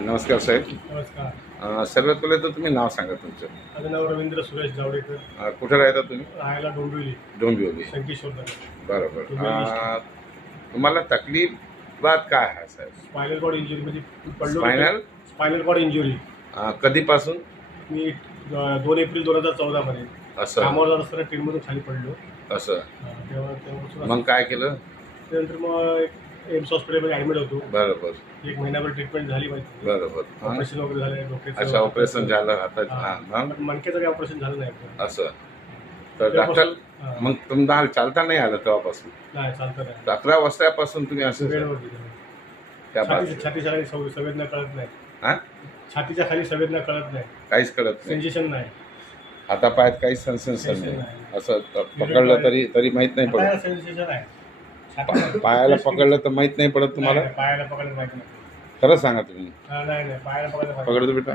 नमस्कार साहेब. नमस्कार. सर्वात पहिले तर तुम्ही नाव सांगा तुमचं. माझं नाव रवींद्र सुरेश जावडेकर. कुठे राहता तुम्ही? राहायला डोंबिवली, डोंबिवली. शंकेश्वर नगर. बरोबर. डोंबिवली. तुम्हाला तकलीफात काय आहे साहेब? स्पायनल कॉर्ड इंजुरी म्हणजे पडलो. Spinal cord injury. कधीपासून? मी 2 एप्रिल 2014 मध्ये असं कामावर जात असताना ट्रेनमधून खाली पडलो. असं तेव्हापासून मग काय केलं? त्यानंतर मग एम्स हॉस्पिटलमध्ये ॲडमिट होतो. बरोबर 1 महिनाभर ट्रीटमेंट झाली माझी. बरोबर. ऑपरेशन वगैरे झालं डोक्याचं. अच्छा, ऑपरेशन झालं हातात. पण मणक्याचं काही ऑपरेशन झालं नाही. असं तर डॉक्टर मग तुम्हाला चालता नाही आलं तेव्हापासून? नाही, चालतं नाही. 11 वर्षापासून तुम्ही असं बेडवरती. त्या छातीच्या खाली संवेदना कळत नाही. हा, छातीच्या खाली संवेदना कळत नाही. काहीच कळत नाही. सेन्सेशन नाही. हातापायात काहीच सेन्सेशन नाही. असं पकडलं तरी माहित नाही पडत. सेन्सेशन आहे. पायाला पकडलं तर माहित नाही पडत तुम्हाला? पायाला पकडलं माहिती नाही. खरं सांगा तुम्ही. नाही, पायाला पकडलं पकडतो बेटा.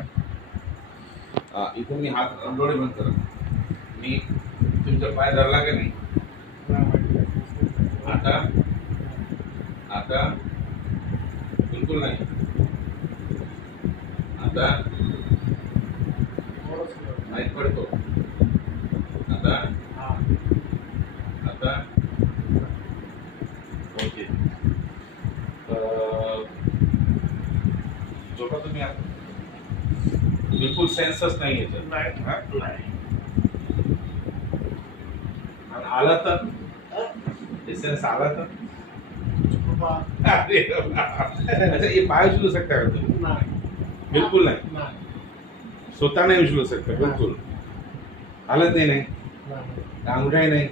इथं मी हात डोळे बंद करा. मी तुमचा पाय धरला का नाही? आता बिलकुल नाही. आता माहीत पडतो. आता ओके. झोपा तुम्ही आता. बिलकुल सेन्सच नाही याच्यात. आला तर सेन्स आला तर अच्छा, ये पाय उचलू सकता का तुम्ही? बिलकुल नाही. स्वतः नाही उचलू सकता बिलकुल. हालत नाही. अंगठाही नाही.